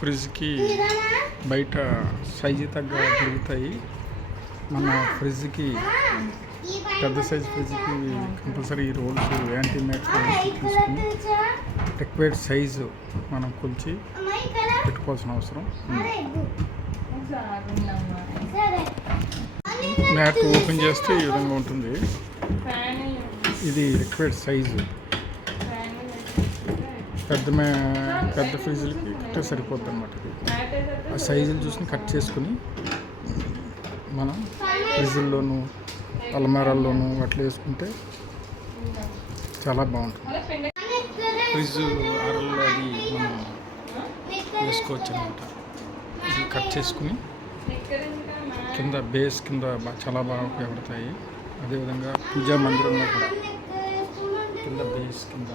ఫ్రిడ్జ్కి బయట సైజు తగ్గ దొరుకుతాయి. మన ఫ్రిడ్జ్కి పెద్ద సైజ్ ఫ్రిడ్జ్కి కంపల్సరీ ఈ రోల్స్ యాంటీ మ్యాక్స్ తీసుకుని రిక్వైర్డ్ సైజు మనం కొలిచి పెట్టుకోవాల్సిన అవసరం మ్యాట్ ఓపెన్ చేస్తే ఈ విధంగా ఉంటుంది. ఇది రిక్వైర్డ్ సైజు. పెద్ద పెద్ద ఫ్రిడ్జ్లకి కట్టే సరిపోద్ది అనమాట ఇది. ఆ సైజులు చూసి కట్ చేసుకుని మనం ఫ్రిడ్జుల్లోనూ అలమారాల్లోనూ అట్లా వేసుకుంటే చాలా బాగుంటుంది. ఫ్రిడ్జ్ అరల్లో అది మనం వేసుకోవచ్చు అనమాట ఇది కట్ చేసుకుని కింద బేస్ కింద చాలా బాగా ఉపయోగపడతాయి. అదేవిధంగా పూజా మందిరంలో కూడా కింద బేస్ కింద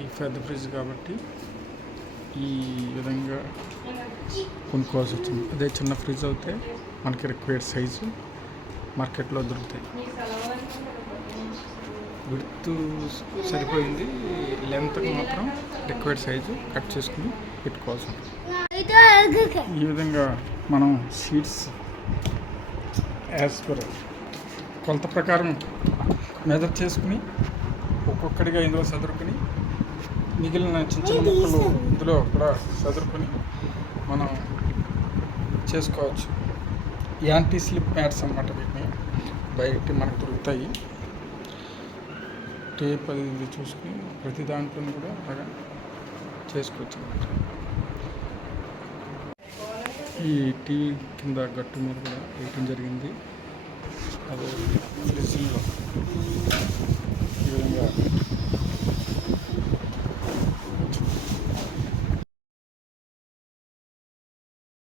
ఈ పెద్ద ఫ్రిడ్జ్ కాబట్టి ఈ విధంగా కొనుక్కోవాల్సి వచ్చింది. అదే చిన్న ఫ్రిడ్జ్ అయితే మనకి రిక్వైర్డ్ సైజు మార్కెట్లో దొరుకుతాయి. విడ్త్ సరిపోయింది. లెంత్కి మాత్రం రిక్వైర్డ్ సైజు కట్ చేసుకుని పెట్టుకోవాల్సి ఉంటుంది. ఈ విధంగా మనం సీడ్స్ యాజ్ పర్ కొలత ప్రకారం మెజర్ చేసుకుని ఒక్కొక్కటిగా ఇందులో చదురుకుని మిగిలిన చిన్న చిన్న ముక్కలు ఇందులో కూడా చదురుకొని మనం చేసుకోవచ్చు. యాంటీ స్లిప్ మ్యాట్స్ అనమాట వీటిని. బయట మనకు దొరుకుతాయి. టేప్ అది ఇది చూసుకుని ప్రతి దాంట్లో కూడా అలాగా చేసుకోవచ్చు అన్నమాట. ఈ టీవీ కింద గట్టు మీద కూడా వేయటం జరిగింది.